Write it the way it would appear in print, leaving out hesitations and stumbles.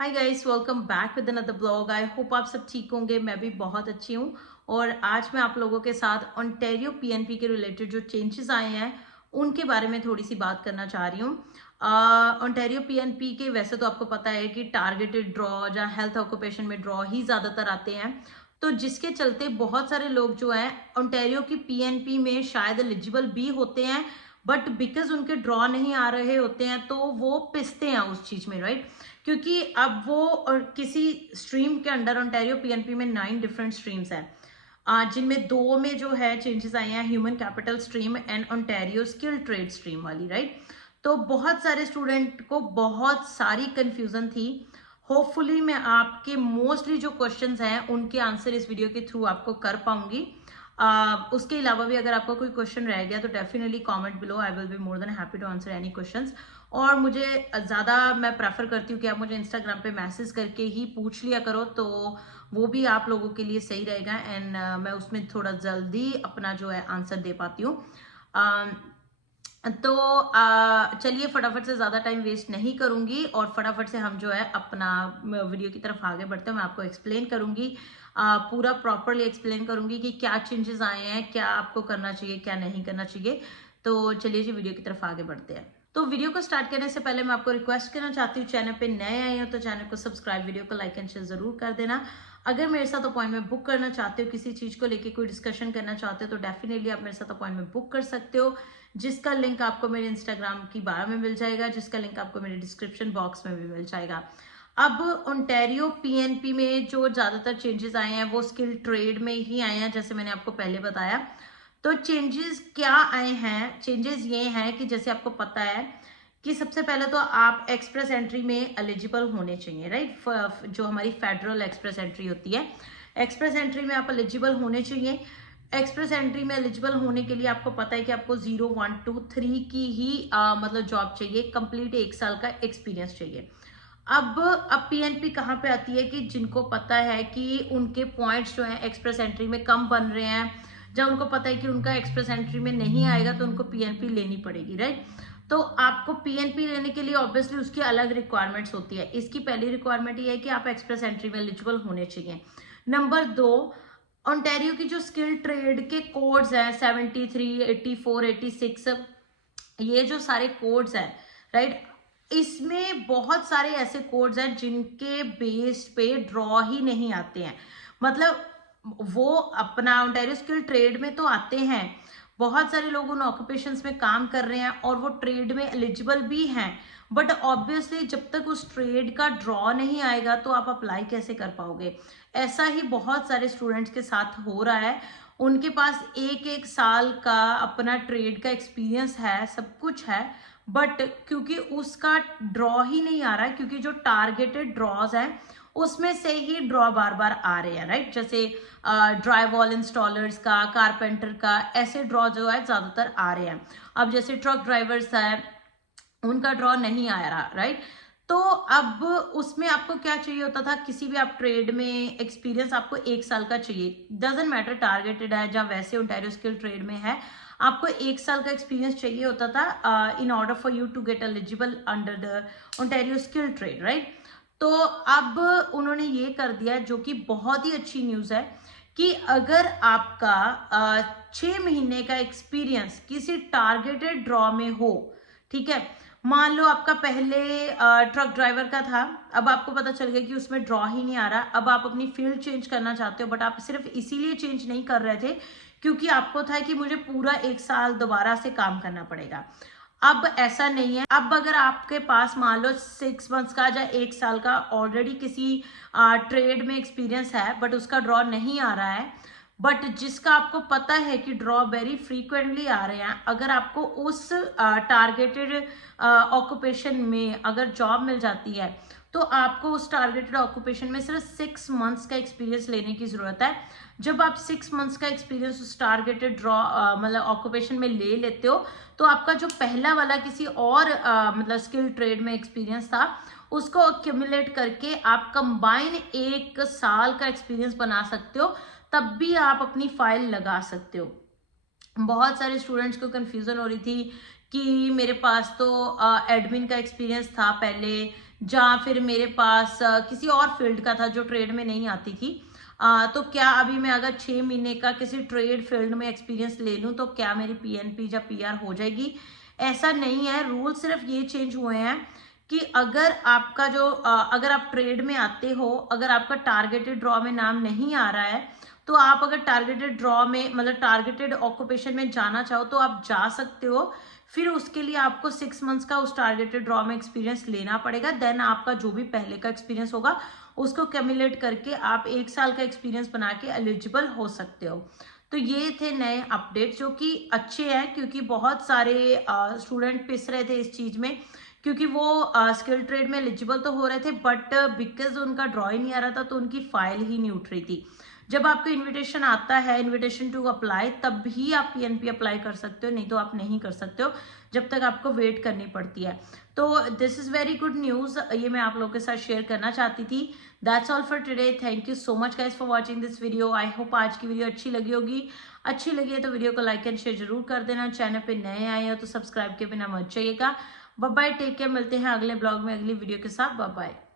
Hi guys, welcome back with another blog. I hope आप सब ठीक होंगे। मैं भी बहुत अच्छी हूँ। और आज मैं आप लोगों के साथ ओंटारियो पीएनपी के रिलेटेड जो चेंजेस आए हैं उनके बारे में थोड़ी सी बात करना चाह रही हूँ। ओंटारियो पीएनपी के वैसे तो आपको पता है कि टारगेटेड ड्रॉ या हेल्थ ऑक्यूपेशन में ड्रॉ ही ज़्यादातर आते हैं, तो जिसके चलते बहुत सारे लोग जो हैं ओंटारियो की पीएनपी में शायद एलिजिबल भी होते हैं, बट बिकॉज उनके ड्रॉ नहीं आ रहे होते हैं तो वो पिसते हैं उस चीज़ में, राइट। क्योंकि अब वो और किसी स्ट्रीम के अंडर ओंटारियो पीएनपी में 9 डिफरेंट स्ट्रीम्स हैं, जिनमें दो में जो है चेंजेस आए हैं, human capital stream and Ontario skill trade stream वाली, राइट। तो बहुत सारे स्टूडेंट को बहुत सारी कंफ्यूजन थी। होपफुली मैं आपके मोस्टली जो क्वेश्चंस हैं उनके आंसर इस वीडियो के थ्रू आपको कर पाऊंगी। उसके अलावा भी अगर आपका कोई क्वेश्चन रह गया तो definitely comment below, I will be more than happy to answer any questions. और मुझे ज़्यादा मैं प्रेफर करती हूँ कि आप मुझे इंस्टाग्राम पे मैसेज करके ही पूछ लिया करो, तो वो भी आप लोगों के लिए सही रहेगा एंड मैं उसमें थोड़ा जल्दी अपना जो है आंसर दे पाती हूँ। तो चलिए फटाफट से ज़्यादा टाइम वेस्ट नहीं करूंगी और फटाफट से हम जो है अपना वीडियो की तरफ आगे बढ़ते हैं। मैं आपको एक्सप्लेन करूंगी, पूरा प्रॉपरली एक्सप्लेन करूंगी कि क्या चेंजेस आए हैं, क्या आपको करना चाहिए, क्या नहीं करना चाहिए। तो चलिए जी वीडियो की तरफ आगे बढ़ते हैं। तो वीडियो को स्टार्ट करने से पहले मैं आपको रिक्वेस्ट करना चाहती हूँ, चैनल पे नए आए हो तो चैनल को सब्सक्राइब, वीडियो को लाइक एंड शेयर जरूर कर देना। अगर मेरे साथ अपॉइंटमेंट बुक करना चाहते हो, किसी चीज को लेके कोई डिस्कशन करना चाहते हो, तो डेफिनेटली आप मेरे साथ अपॉइंटमेंट बुक कर सकते हो, जिसका लिंक आपको मेरे इंस्टाग्राम की बायो में मिल जाएगा, जिसका लिंक आपको मेरे डिस्क्रिप्शन बॉक्स में भी मिल जाएगा। अब ओंटारियो पीएनपी में जो ज्यादातर चेंजेस आए हैं वो स्किल ट्रेड में ही आए हैं, जैसे मैंने आपको पहले बताया। तो चेंजेस क्या आए हैं? चेंजेस ये हैं कि जैसे आपको पता है कि सबसे पहले तो आप एक्सप्रेस एंट्री में एलिजिबल होने चाहिए, राइट। जो हमारी फेडरल एक्सप्रेस एंट्री होती है, एक्सप्रेस एंट्री में आप एलिजिबल होने चाहिए। एक्सप्रेस एंट्री में एलिजिबल होने के लिए आपको पता है कि आपको 0, 1, 2, 3 की ही मतलब जॉब चाहिए, कंप्लीट 1 साल का एक्सपीरियंस चाहिए। अब पीएनपी कहाँ पे आती है कि जिनको पता है कि उनके पॉइंट्स जो है एक्सप्रेस एंट्री में कम बन रहे हैं, जब उनको पता है कि उनका एक्सप्रेस एंट्री में नहीं आएगा तो उनको पीएनपी लेनी पड़ेगी, राइट। तो आपको पीएनपी लेने के लिए ऑब्वियसली उसकी अलग रिक्वायरमेंट्स होती है। इसकी पहली रिक्वायरमेंट ये है कि आप एक्सप्रेस एंट्री में एलिजिबल होने चाहिए। नंबर 2, ओंटारियो की जो स्किल ट्रेड के कोड्स हैं 73, 84, 86, ये जो सारे कोड्स हैं, राइट, इसमें बहुत सारे ऐसे कोड्स हैं जिनके बेस पे ड्रॉ ही नहीं आते हैं। मतलब वो अपना ओंटारियो स्किल ट्रेड में तो आते हैं, बहुत सारे लोग उन ऑक्यूपेशंस में काम कर रहे हैं और वो ट्रेड में एलिजिबल भी हैं, बट ऑब्वियसली जब तक उस ट्रेड का ड्रॉ नहीं आएगा तो आप अप्लाई कैसे कर पाओगे। ऐसा ही बहुत सारे स्टूडेंट्स के साथ हो रहा है। उनके पास 1-1 साल का अपना ट्रेड का एक्सपीरियंस है, सब कुछ है, बट क्योंकि उसका ड्रॉ ही नहीं आ रहा है, क्योंकि जो टारगेटेड ड्रॉज हैं उसमें से ही ड्रॉ बार बार आ रहे हैं, राइट। जैसे ड्राई वॉल इंस्टॉलर्स का, कारपेंटर का, ऐसे ड्रॉ जो है ज्यादातर आ रहे हैं। अब जैसे ट्रक ड्राइवर्स है, उनका ड्रॉ नहीं आ रहा, राइट। तो अब उसमें आपको क्या चाहिए होता था, किसी भी आप ट्रेड में एक्सपीरियंस आपको 1 साल का चाहिए, डजेंट मैटर टारगेटेड है या वैसे ओंटारियो स्किल ट्रेड में है, आपको 1 साल का एक्सपीरियंस चाहिए होता था in order for you to get eligible under the Ontario skill trade, right. तो अब उन्होंने ये कर दिया, जो कि बहुत ही अच्छी न्यूज है, कि अगर आपका 6 महीने का एक्सपीरियंस किसी टारगेटेड ड्रॉ में हो, ठीक है, मान लो आपका पहले ट्रक ड्राइवर का था, अब आपको पता चल गया कि उसमें ड्रॉ ही नहीं आ रहा, अब आप अपनी फील्ड चेंज करना चाहते हो, बट आप सिर्फ इसीलिए चेंज नहीं कर रहे थे क्योंकि आपको था कि मुझे पूरा 1 साल दोबारा से काम करना पड़ेगा। अब ऐसा नहीं है। अब अगर आपके पास मान लो 6 मंथ्स का या 1 साल का ऑलरेडी किसी ट्रेड में एक्सपीरियंस है, बट उसका ड्रॉ नहीं आ रहा है, बट जिसका आपको पता है कि ड्रॉ वेरी फ्रीक्वेंटली आ रहे हैं, अगर आपको उस टारगेटेड ऑक्यूपेशन में अगर जॉब मिल जाती है तो आपको उस टारगेटेड ऑक्यूपेशन में सिर्फ 6 मंथ्स का एक्सपीरियंस लेने की जरूरत है। जब आप 6 मंथ्स का एक्सपीरियंस उस टारगेटेड ड्रॉ मतलब ऑक्यूपेशन में ले लेते हो, तो आपका जो पहला वाला किसी और मतलब स्किल ट्रेड में एक्सपीरियंस था, उसको अक्यूमुलेट करके आप कंबाइन 1 साल का एक्सपीरियंस बना सकते हो, तब भी आप अपनी फाइल लगा सकते हो। बहुत सारे स्टूडेंट्स को कंफ्यूजन हो रही थी कि मेरे पास तो एडमिन का एक्सपीरियंस था पहले, जहाँ फिर मेरे पास किसी और फील्ड का था जो ट्रेड में नहीं आती थी। तो क्या अभी मैं अगर 6 महीने का किसी ट्रेड फील्ड में एक्सपीरियंस ले लूँ तो क्या मेरी पीएनपी या पीआर हो जाएगी? ऐसा नहीं है। रूल सिर्फ ये चेंज हुए हैं कि अगर आपका जो अगर आप ट्रेड में आते हो, अगर आपका टारगेटेड ड्रॉ में नाम नहीं आ रहा है, तो आप अगर टारगेटेड ड्रॉ में मतलब टारगेटेड ऑक्यूपेशन में जाना चाहो तो आप जा सकते हो। फिर उसके लिए आपको 6 मंथ्स का उस टारगेटेड ड्रॉ में एक्सपीरियंस लेना पड़ेगा। देन आपका जो भी पहले का एक्सपीरियंस होगा उसको कैमुलेट करके आप 1 साल का एक्सपीरियंस बना के एलिजिबल हो सकते हो। तो ये थे नए अपडेट जो कि अच्छे हैं, क्योंकि बहुत सारे स्टूडेंट पिस रहे थे इस चीज में, क्योंकि वो स्किल ट्रेड में एलिजिबल तो हो रहे थे बट बिकॉज उनका ड्रॉ ही नहीं आ रहा था तो उनकी फाइल ही नहीं उठ रही थी। जब आपको इनविटेशन आता है, इनविटेशन टू अप्लाई, तब भी आप पीएनपी अप्लाई कर सकते हो, नहीं तो आप नहीं कर सकते हो जब तक आपको वेट करनी पड़ती है। तो this is very good news, ये मैं आप लोगों के साथ शेयर करना चाहती थी। That's all for today. Thank you so much guys for watching this video. I hope आज की वीडियो अच्छी लगी होगी। अच्छी लगी है तो वीडियो को लाइक एंड शेयर जरूर कर देना। चैनल पे नए आए हो तो सब्सक्राइब के बिना मत जाइएगा। बाय बाय, टेक केयर, मिलते हैं अगले ब्लॉग में अगली वीडियो के साथ। Bye bye.